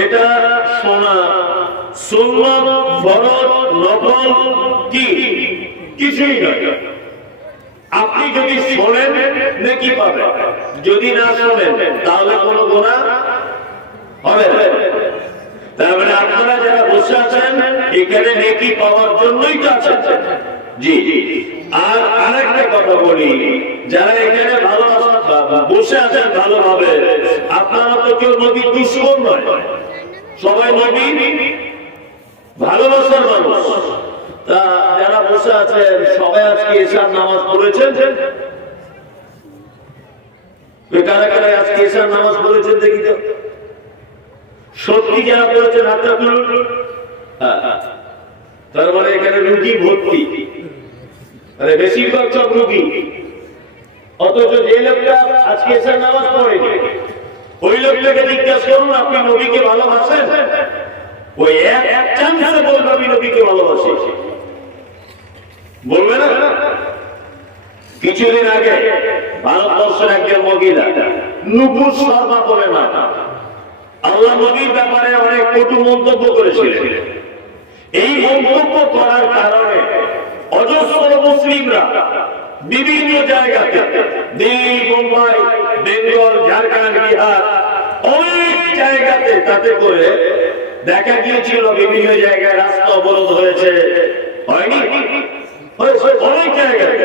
এটা শোনা সুন্নাত ফরজ নফল কি কিছুই নয়। আপনি যদি শোনেন নেকি পাবেন, যদি না শোনেন তাহলে কোনো গুনাহ হবে না। তার মানে আপনারা যারা বসে আছেন এখানে নেকি পাওয়ার জন্যই তো আছেন। জি। আর আরেকটা কথা বলি, যারা এখানে বসে আছেন ভালোভাবে, আপনারা তো কেউ নবীর দুশমন নয়, সবাই নবী ভালোবাসার মানুষ। তা যারা বসে আছেন সবাই আজকে এশার নামাজ পড়েছেন? কারা কারা আজকে এশার নামাজ পড়েছেন দেখি তো? সত্যি যারা পড়েছেন হাতটা তুলুন। তার মানে এখানে রুগী ভর্তি, বেশিরভাগ সব রুগী। অথচ যে লোকটা আজকে এশার নামাজ পড়ে ওই লোকটাকে জিজ্ঞাসা করুন আপনি নবীকে ভালোবাসেন, ওই এক চান্সে বলবে আমি নবীকে ভালোবাসি, বলবে না? কিছুদিন আগে ভারতবর্ষের একজন মহিলা নুপুর শর্মা বলে না আল্লাহ নবীর ব্যাপারে অনেক কটু মন্তব্য করেছিলেন। এই মন্তব্য করার কারণে অজস্র মুসলিমরা বিভিন্ন জায়গাতে, দিল্লি, মুম্বাই, বেঙ্গল, ঝাড়খণ্ড, বিহার, অনেক জায়গাতে তাতে করে দেখা গিয়েছিল বিভিন্ন জায়গায় রাস্তা অবরোধ হয়েছে। হয়নি? অনেক জায়গায়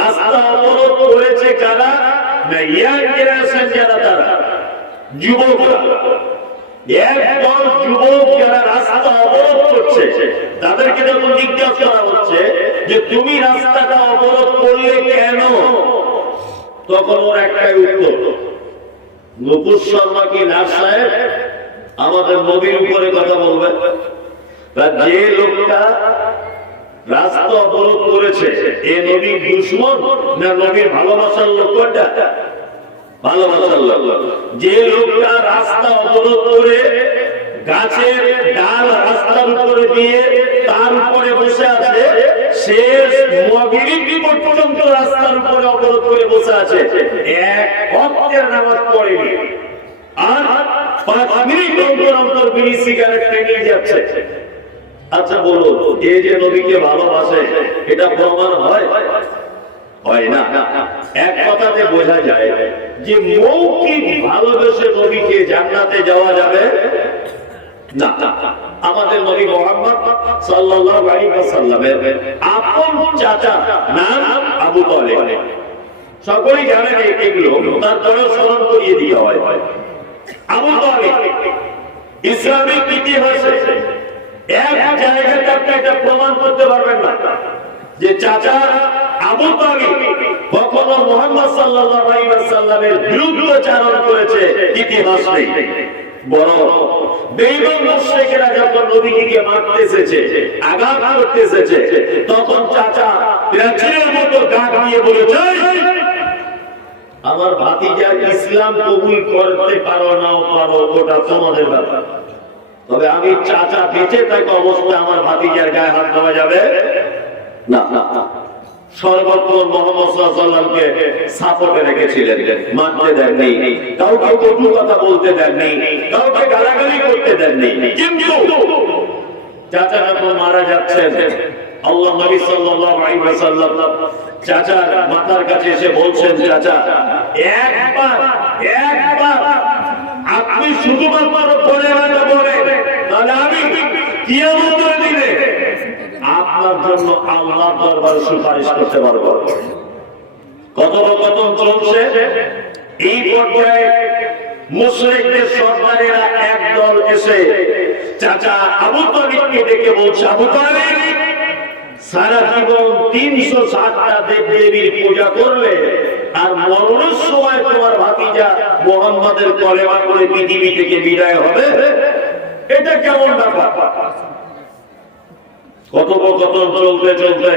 রাস্তা অবরোধ করেছে কারা? ইয়াং জেনারেশন যারা, তারা যুবকরা। একদল যুবক যারা রাস্তা অবরোধ করছে তাদেরকে যখন জিজ্ঞাসা করা হচ্ছে যে তুমি রাস্তাটা অবরোধ করলে কেন, তখন ওর একটাই উত্তর, নুপুর শর্মা কি নার সাহেব আমাদের নবীর উপরে কথা বলবে? যে লোকটা রাস্তা অবরোধ করেছে এ নবীর দুশমন না নবীর ভালোবাসার লোক? কোনটা? ভালোবাসার লোক। যে লোকটা রাস্তা অবরোধ করে গাছের ডাল রাস্তার উপরে দিয়ে তার উপরে বসে আছে, সে মাগরিব পর্যন্ত রাস্তার উপরে অবরোধ করে বসে আছে, এক ওয়াক্তের নামাজ পড়েনি, আর 5 মিনিট অন্তর অন্তর বিড়ি সিগারেট টেনে যাচ্ছে। আচ্ছা বলুন, এই যে নবীকে ভালোবাসে এটা প্রমাণ হয়? হয় না। এক কথাতে বোঝা যায় যে মৌখিক ভালোবেসে নবীকে জান্নাতে যাওয়া যাবে না। আমাদের নবী মুহাম্মদ সাল্লাল্লাহু আলাইহি ওয়াসাল্লামের আপন চাচা নাম আবু তালেব। সকলেই জানেন এগুলো, তারপরেও স্মরণ করিয়ে দিতে হয়। আবু তালেব ইসলামিক ইতিহাসে এক জায়গাতে আপনি এটা প্রমাণ করতে পারবেন না যে চাচা আবু তালেব কখনো মুহাম্মদ সাল্লাল্লাহু আলাইহি ওয়াসাল্লামের বিরুদ্ধাচরণ করেছে, ইতিহাস নেই। বড় বেঈমান মুশরিকরা যখন নবীকে মারতে এসেছে, আঘাত করতে এসেছে, তখন চাচা প্রাচীরের মতো ডাক দিয়ে বলেছে, আমার ভাতিজা ইসলাম কবুল করতে পারো নাও পারো ওটা তোমাদের ব্যাপার, তবে আমি চাচা বেঁচে থাকা অবস্থায় আমার ভাতিজার গায়ে হাত দেওয়া যাবে না। সর্বত্র মুহাম্মদ সাল্লাল্লাহু আলাইহি ওয়াসাল্লামকে সাপোর্টে রেখেছিলেন, মারতে দেননি, কাউকে কটু কথা বলতে দেননি, কাউকে গালাগালি করতে দেননি। কিন্তু চাচা যখন মারা যাচ্ছেন, আল্লাহ নবী সাল্লাল্লাহু আলাইহি ওয়াসাল্লাম চাচার মাথার কাছে এসে বলছেন, চাচা একবার আপনি শুধুমাত্র পড়ে না বলে, তাহলে আমি কিয়ামতের দিনে আপনার জন্য আল্লাহর দরবারে সুপারিশ করতে পারবো। কথোপকথন চলছে, এই পর্যায়ে মুশরিকদের সর্দারেরা একদল এসে চাচা আবু তালেবকে ডেকে বলছে, আবু তালেব সারা জীবন 360টা দেবদেবীর পূজা করলে আর মরণের সময় তোমার ভাতিজা মুহাম্মাদের কলেমা করে পৃথিবী থেকে বিদায় হবে, এটা কেমন ব্যাপার? কথোপকথন চলতে চলতে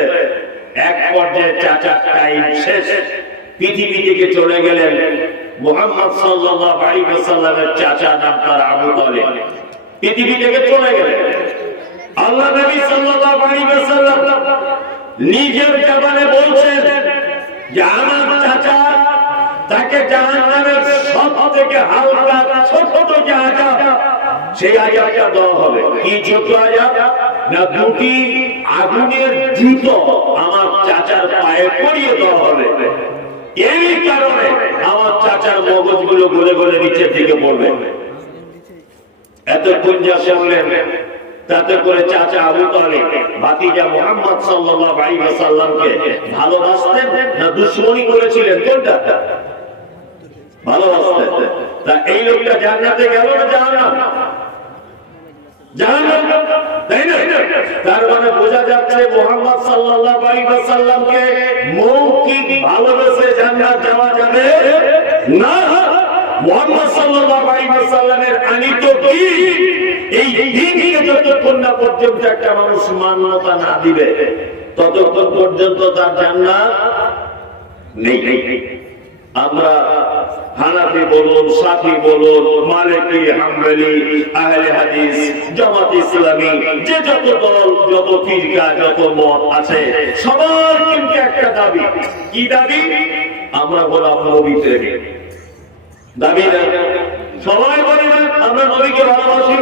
এক পর্যায়ে চাচার টাইম শেষ, পৃথিবী থেকে চলে গেলেন। মুহাম্মদ সাল্লাল্লাহু আলাইহি ওয়াসাল্লামের চাচা নাম তার আবু তালেব, পৃথিবী থেকে চলে গেলেন। আল্লাহ নবী সাল্লাল্লাহু আলাইহি ওয়াসাল্লাম নিজের জবানে বলছেন যে আমার চাচা, তাকে জাহান্নামের সবথেকে হালকা ছোট যে আযাব সেই আয়াতটা দেওয়া হবে। কি ছোট আয়াত না, দুটি আগুনের জুতো আমার চাচার পায়ে পরিয়ে দেওয়া হবে। এই কারণে আমার চাচার মগজগুলো গলে গলে নিচের দিকে পড়বে। এতক্ষণ যা শুনলেন, তাতে করে চাচা আবু তালিব ভাতিজা মুহাম্মদ সাল্লাল্লাহু আলাইহি ওয়াসাল্লামকে ভালোবাসতেন না দুশমনি করেছিলেন? কোনটা? ভালোবাসতেন। তা এই লোকটা জান্নাতে গেল না জাহান্নাম? জাহান্নাম, তাই না? তার মানে বোঝা যাচ্ছে মুহাম্মদ সাল্লাল্লাহু আলাইহি ওয়াসাল্লামকে মৌখিক ভালোবেসে জান্নাত যাওয়া যাবে না। মুহাম্মদ সাল্লাল্লাহু আলাইহি ওয়াসাল্লামের আনিত দ্বীন, এই দ্বীনকে যতক্ষণ না পর্যন্ত একটা মানুষ মান্যতা না দিবে, ততক্ষণ পর্যন্ত তার জান্নাত নেই। আমরা হানাফি বলুন, শাফি বলুন, মালিকি, হাম্বলি, আহলে হাদিস, জামাত ইসলামী, যে যত দল, যত ফিরকা, যত মত আছে, সবার কিন্তু একটা দাবি। কি দাবি? আমরা গোলাম নবী প্রেমী। দাবি না? সবাই বলে না আমরা নবীকে ভালোবাসি।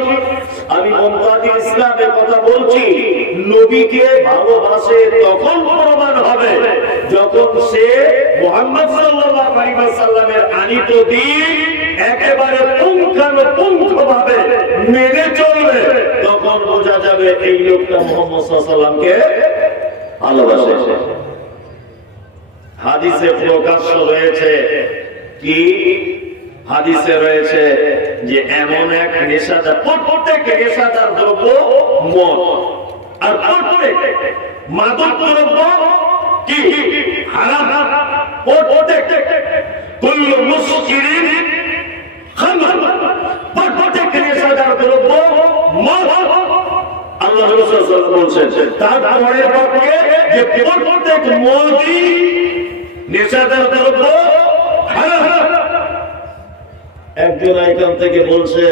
আমি মুমতাজুল ইসলামের কথা বলছি, নবীকে ভালোবাসে তখন প্রমাণ হবে যখন সে মুহাম্মদ সাল্লাল্লাহু আলাইহি ওয়াসাল্লামের আনিত দ্বীন একেবারে পুঙ্খানুপুঙ্খভাবে মেনে চলবে। তখন বোঝা যাবে এই লোকটা মুহাম্মদ সাল্লাল্লাহু আলাইহি ওয়াসাল্লামকে ভালোবাসে। হাদিসে প্রকাশ রয়েছে, কি হাদিসে রয়েছে যে এমন এক নেশাদার, প্রত্যেক নেশাদার দ্রব্য মদ, আর প্রত্যেক মাদক দ্রব্য কি হারাম। প্রত্যেক কুল্লু মুসকিরিন খামর, প্রত্যেক নেশাদার দ্রব্য মদ। আল্লাহ রাসূল সাল্লাল্লাহু আলাইহি ওয়াসাল্লাম বলেন, তারপরে পক্ষে যে প্রত্যেক মদই নেশাদার দ্রব্য হারাম। একজন আইকাম থেকে বলছে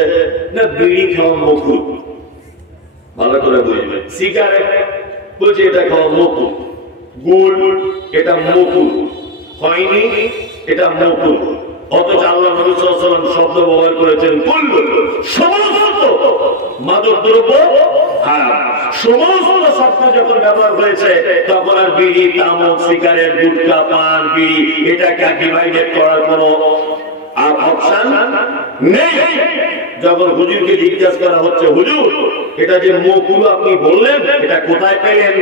না বিড়ি খাওয়া মকরুহ, ভালো করে বুঝবেন। সিগারেট বলছে এটা খাওয়া মকরুহ, গুল এটা মকরুহ, খৈনি এটা মকরুহ। অথচ আল্লাহ নবী সাল্লাল্লাহু আলাইহি ওয়াসাল্লাম শব্দ ব্যবহার করেছেন কুল্লু, সমস্ত মাদক দ্রব্য হারাম। সমস্ত শব্দ যখন ব্যবহার হয়েছে তখন আর বিড়ি, তামাক, সিগারেট, গুটখা, পান, বিড়ি এটাকে ডিভাইডেড করার কোনো আর অপশন নেই। যখন হুজুরকে জিজ্ঞাসা করা হচ্ছে, হুজুর এটা যে মকরুহ আপনি বললেন এটা কোথায় পেলেন?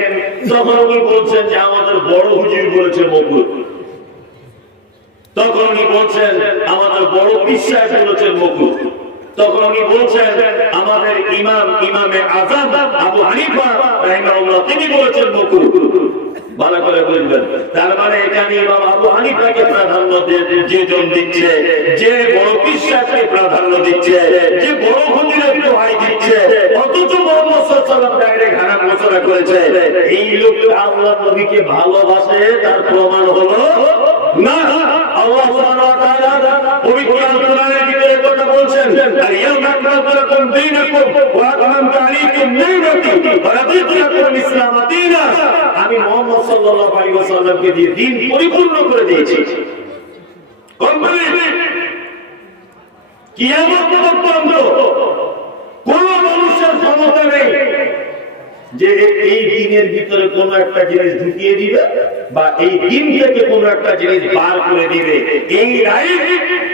তখন উনি বলছেন যে আমাদের বড় হুজুর বলেছে মকরুহ। তখন উনি বলছেন আমাদের বড় পীর সাহেব বলেছেন মকরুহ। তখন উনি বলছেন আমাদের ইমামে আযম আবু হানিফা রাহিমাহুল্লাহ তিনি বলেছেন মকরুহ। ভালো করে বুঝবেন। তার মানে এখানে ইমাম আবু হানিফাকে প্রাধান্য যেজন দিচ্ছে, যে বড় পীর সাহেবকে প্রাধান্য দিচ্ছে, যে বড় হুজুরের দোহাই দিচ্ছে, অথচ মুহাম্মদ সাল্লাল্লাহু আলাইহি ওয়াসাল্লাম ডাইরেক্ট হারাম ঘোষণা করেছে। এই লোকটা আল্লাহর নবীকে ভালোবাসে, তার প্রমাণ হলো না। আল্লাহ সুবহানাহু ওয়া তাআলা পবিত্র আল কোরআনের ভিতরে কথা বলছেন, আল-ইয়াওমা আকমালতু লাকুম দীনাকুম ওয়া আতমামতু আলাইকুম নি'মাতি ওয়া রাদিতু লাকুম ইসলাম দীনা। আমি মুহাম্মদ সাল্লাল্লাহু আলাইহি ওয়াসাল্লামকে দিয়ে দ্বীন পরিপূর্ণ করে দিয়েছি। কমপ্লিট। কিয়ামত পর্যন্ত কোন মানুষের ক্ষমতা নেই যে এই দ্বীনের ভিতরে কোন একটা জিনিস ঢুকিয়ে দিবে বা এই দ্বীন থেকে কোন একটা জিনিস বার করে দিবে। এই রাইট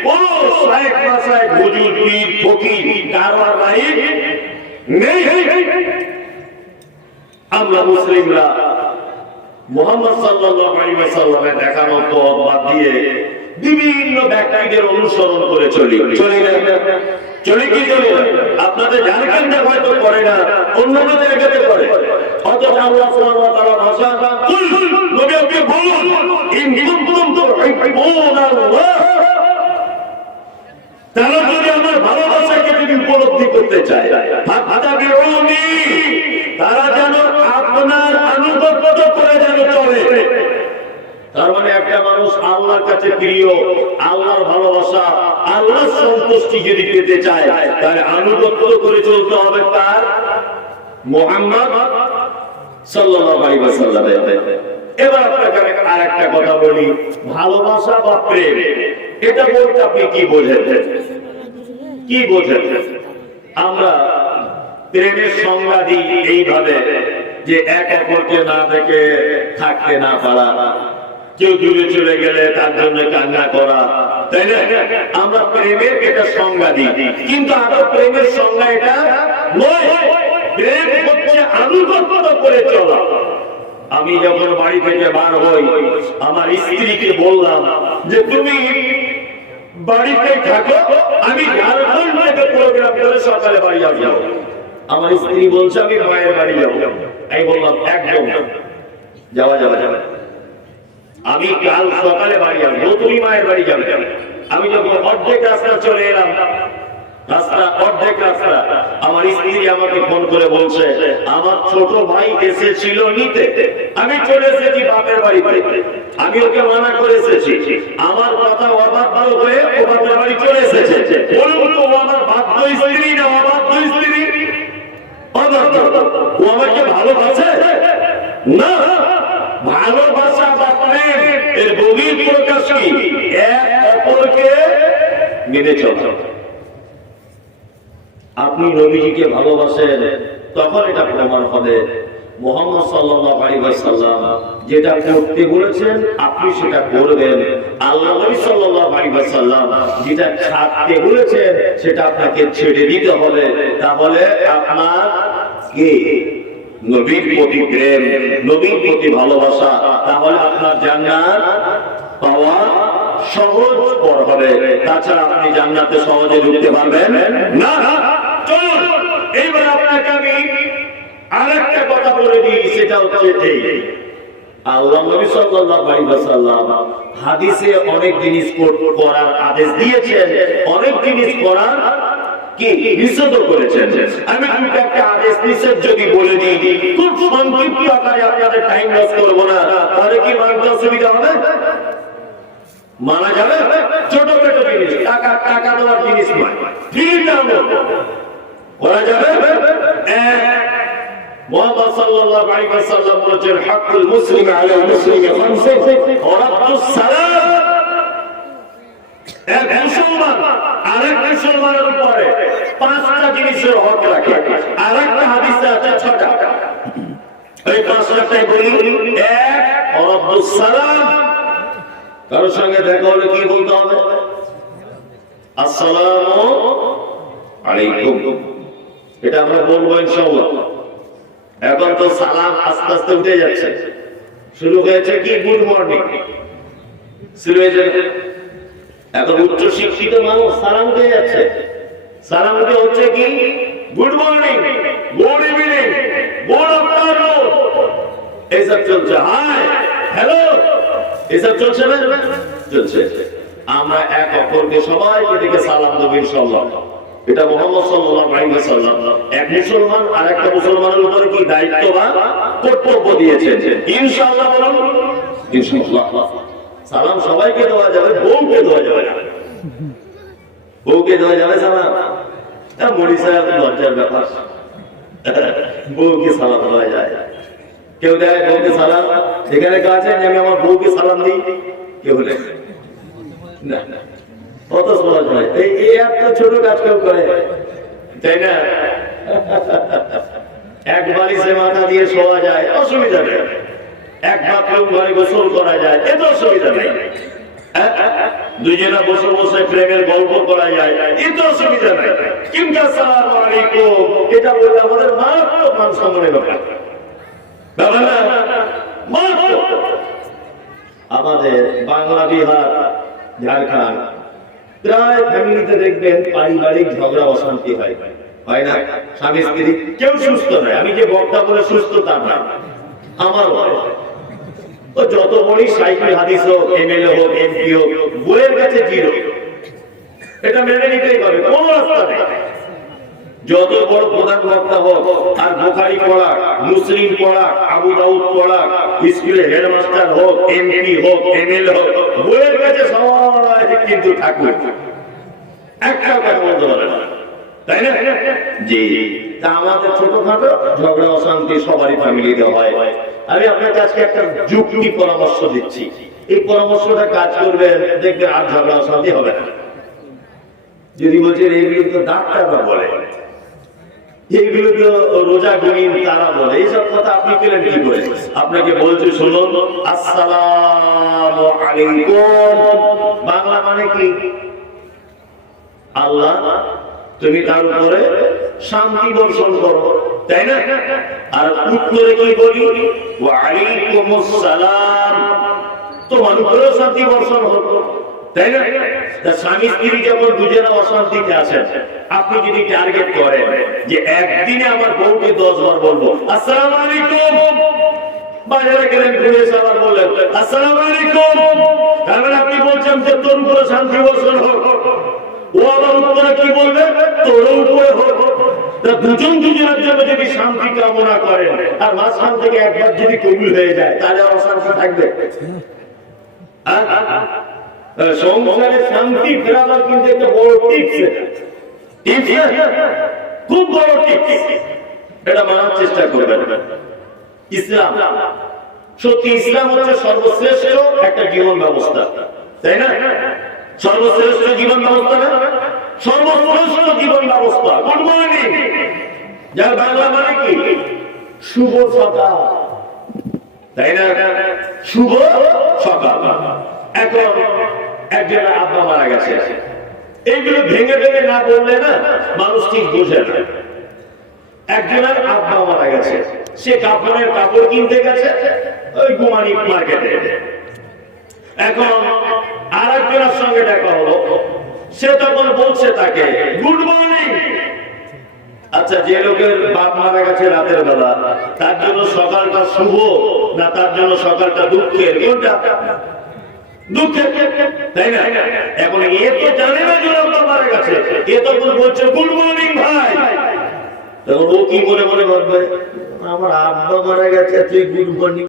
কোন শায়েখ মাশায়েখ হুজুর পীর ফকির কারো রাইট নেই। আমরা মুসলিমরা মুহাম্মদ সাল্লাল্লাহু আলাইহি ওয়াসাল্লামের দেখানো পথ বাদ দিয়ে বিভিন্ন ব্যক্তিদের অনুসরণ করে চলি না? চলে কি চলে? আপনাদের ঝাড়খণ্ডে হয়তো করে না, অন্য জায়গাতে করে। অথচ আল্লাহ সুবহানাহু ওয়া তাআলা ভাষা কুল নবী আপনি বলুন ইন কুনতুম তুহিব্বুনাল্লাহ, তারা যদি আমার ভালোবাসাকে যদি উপলব্ধি করতে চায়, ফাত্তাবিউনি, তারা যেন আপনার আনুগত্য করে যেন চলে। তার মানে একটা মানুষ আল্লাহর কাছে প্রিয়, আল্লাহর ভালোবাসা, আল্লাহর সন্তুষ্টি যদি পেতে চায় তাহলে আনুগত্য করে চলতে হবে তার মুহাম্মদ সাল্লাল্লাহু আলাইহি ওয়াসাল্লাম। এবার আপনাকে আরেকটা কথা বলি, ভালোবাসা বা প্রেম এটা বলতে আপনি কি বোঝেন? কি বোঝেন? আমরা প্রেমের সংজ্ঞা দিই এইভাবে যে এক অপরকে না দেখে থাকতে না পারা, কেউ দূরে চলে গেলে তার জন্য কান্না করা, তাই না? আমরা প্রেমের এটা সংজ্ঞা দিই, কিন্তু আদৌ প্রেমের সংজ্ঞা এটা নয়। প্রেম হচ্ছে আনুগত্য করে চলা। আমি যখন বাড়ি থেকে বার হই, আমার স্ত্রীকে বললাম যে তুমি বাড়িতে থাকো, আমি ঝাড়খণ্ড থেকে প্রোগ্রাম করে সকালে বাড়ি যাবো। আমার স্ত্রী বলছে আমি মায়ের বাড়ি যাবো। আমি বললাম একদম যাওয়া যাবে যাবে, আমি কাল সকালে বাড়ি যাবো, তুমি মায়ের বাড়ি যাবে। আমি যখন অর্ধেক রাস্তা চলে এলাম, অর্ধেক রাস্তা, আমার স্ত্রী আমাকে ফোন করে বলছে আমার ছোট ভাই এসেছিল নিতে, আমি চলে এসেছি বাপের বাড়ি বাড়িতে। আমি ওকে মানা করে এসেছি, আমার কথা অবাধ্য হয়ে ও বাপের বাড়ি চলে এসেছে। বলুন তো, ও আমার বাধ্য স্ত্রী না অবাধ্য স্ত্রী? অবাধ্য। ও আমাকে ভালোবাসে না। ভালোবাসা বা প্রেম এর গভীর প্রকাশ কি? এক অপরকে মেনে চলা। আপনি নবীজিকে ভালোবাসেন, তখন এটা প্রমাণ হবে। মুহাম্মদ সাল্লাল্লাহু আলাইহি ওয়াসাল্লাম যেটা করতে বলেছেন আপনি সেটা করবেন। আল্লাহ নবী সাল্লাল্লাহু আলাইহি ওয়াসাল্লাম যেটা ছাড়তে বলেছেন সেটা আপনাকে ছেড়ে দিতে হবে। তাহলে আপনার কি নবীর প্রতি প্রেম, নবীর প্রতি ভালোবাসা, তাহলে আপনার জান্নাত পাওয়া সহজ পর হবে। তাছাড়া আপনি জান্নাতে সহজে ঢুকতে পারবেন না। চলুন এইবার আপনাকে আমি আরেকটা কথা বলে দিই, সেটা হচ্ছে এই আল্লাহ নবী সাল্লাল্লাহু আলাইহি ওয়াসাল্লাম হাদিসে অনেক জিনিস করার আদেশ দিয়েছেন, অনেক জিনিস করার কি নিষেধ করেছেন। আমি দুটো একটা আদেশ নিষেধ যদি বলে দিই, খুব সংক্ষিপ্ত আকারে, আপনাদের টাইম লস করব না, তাহলে কি মানতে অসুবিধা হবে? মানা যাবে? ছোট ছোট জিনিস, টাকা টাকা দেওয়ার জিনিস নয়, ঠিক আছে, করা যাবে। মুহাম্মদ সাল্লাল্লাহু আলাইহি ওয়াসাল্লাম বলেছেন হাক্কুল মুসলিমি আলাল মুসলিমি খামসা ওয়া রাদ্দুস সালাম। এক মুসলমান আরেক মুসলমানের উপরে পাঁচটা জিনিসের হক রাখে। আরেকটা হাদিসে আছে ছয়টা। এই পাঁচটাই বলি। এক, রাদ্দুস সালাম। কারোর সঙ্গে দেখা হলে কি বলতে হবে? আসসালামু আলাইকুম। এটা আমরা বলবো ইনশাআল্লাহ। এখন তো সালাম আস্তে আস্তে উঠে যাচ্ছে, শুরু হয়েছে কি গুড মর্নিং, শুরু হয়েছে। এখন উচ্চ শিক্ষিত মানুষ সালাম উঠে যাচ্ছে, সালাম উঠে হচ্ছে কি good morning, good evening, good afternoon, এইসব চলছে। হাই, হ্যালো, এসব চলছে না? চলছে। আমরা এক অপরকে সবাইকে দেখে সালাম দেব ইনশাআল্লাহ। এটা মুহাম্মদ সাল্লাল্লাহু আলাইহি ওয়াসাল্লাম এক মুসলমান আর একটা মুসলমানের উপরে কি দায়িত্ব বা কর্তব্য দিয়েছেন। ইনশাআল্লাহ বলুন ইনশাআল্লাহ। সালাম সবাইকে দেওয়া যাবে, বউকে দেওয়া যাবে না। বউকে দেওয়া যাবে সালাম? মরি সাহেব লজ্জার ব্যাপার, বউকে সালাম দেওয়া যায়? কেউ দেয় বউকে সালাম? এখানে কেউ আছেন যে আমি আমার বউকে সালাম দিই? কেউ নেই না। কত সহজ হয়। এই এত ছোট কাজ কেউ করে, তাই না? এক বালিশে মাথা দিয়ে শোয়া যায়, অসুবিধা নেই। এক বাথরুম ঘরে গোসল করা যায়, এত অসুবিধা নেই। দুজনে বসে বসে প্রেমের গল্প করা যায়, এত অসুবিধা নেই। কিন্তু আসসালামু আলাইকুম এটা বললে আমাদের মারাত্মক মান সম্মানের ব্যাপার। আমাদের বাংলা, বিহার, ঝাড়খণ্ড প্রায় ফ্যামিলিতে দেখবেন পারিবারিক ঝগড়া অশান্তি হয়, হয় না? স্বামী স্ত্রী কেউ সুস্থ নয়। আমি যে বক্তা বলে সুস্থ তা নয়, আমার ও যত বড়ই সাইকেল হাদিস হোক, এমএলএ হোক, এমপি হোক, বইয়ের কাছে জিরো। এটা মেনে নিতেই হবে, কোনো রাস্তা নেই। যত বড় প্রধান বক্তা হোক, আর বুখারী পড়া, মুসলিম পড়া, আবু দাউদ পড়া, স্কুলে হেডমাস্টার হোক, এমপি হোক, এমএলএ হোক, বইয়ের কাছে সবাই কিন্তু ঠাকুর, একটা কথা বলতে পারে না, তাই না? জি। তা আমাদের ছোটখাটো ঝগড়া অশান্তি সবারই ফ্যামিলিতে হয়। আমি আপনার কাছে একটা যুক্তি পরামর্শ দিচ্ছি, এই পরামর্শটা কাজ করবেন, দেখবেন আর ঝগড়া অশান্তি হবে না। যদি বলছেন এইগুলো তো ডাক্তাররা বলে, এইগুলো তো রোজা গুণিন তারা বলে। এইসব কথা আপনি পেলেন কি করে? আপনাকে বলছি শুনুন, আসসালামু আলাইকুম বাংলা মানে কি? আল্লাহ তুমি তার উপরে শান্তি বর্ষণ করো, তাই না? আর উত্তরে কি বলি? ওয়া আলাইকুমুস সালাম, তোমার উপরেও শান্তি বর্ষণ হোক, তাই না? স্বামী স্ত্রী যখন দুজনে অশান্তিতে আছেন, আপনি যদি টার্গেট করেন যে একদিনে আমার বউকে 10 বার বলবো আসসালামু আলাইকুম, বাজারে গেলেন ঘুরে এসে আবার বললেন আসসালামু আলাইকুম, তাহলে আপনি বলছেন যে তোর উপরে শান্তি বর্ষণ হোক। ও আবার উত্তরে কি বলবে? তোর উপরে হোক। দুজন দুজনের জন্য যদি শান্তি কামনা করেন আর মাঝখান থেকে একবার যদি কবুল হয়ে যায়, তাহলে অশান্তি থাকবে? সংসারে শান্তি ফেরাবার কিন্তু একটা বড় টিপস, খুব বড় টিপস। এটা মানার চেষ্টা করবেন। ইসলাম, সত্যি ইসলাম হচ্ছে সর্বশ্রেষ্ঠ একটা জীবন ব্যবস্থা, তাই না? সর্বশ্রেষ্ঠ জীবন ব্যবস্থা না? সর্বশ্রেষ্ঠ জীবন ব্যবস্থা। গুড মর্নিং, যার বাংলা মানে কি? শুভ সকাল, তাই না? শুভ সকাল। এখন একজন আব্বা মারা গেছে, এইগুলো ভেঙে ভেঙে না বললে না মানুষ ঠিক বোঝে না। একজনের আব্বা মারা গেছে, সে কাপড়ের কাপড় কিনতে গেছে ওই গুমানি মার্কেটে। এখন আর একজনের সঙ্গে দেখা হলো, সে তখন বলছে তাকে গুড মর্নিং। আচ্ছা, যে লোকের বাপ মারা গেছে রাতের বেলা, তার জন্য সকালটা শুভ না তার জন্য সকালটা দুঃখের? কোনটা? দুঃখের, তাই না? এখন এ তো জানে না যে আব্বা মারা গেছে, এ তখন বলছে গুড মর্নিং ভাই। তখন ও কি মনে মনে ভাববে, আমার আব্বা মারা গেছে, তুই গুড মর্নিং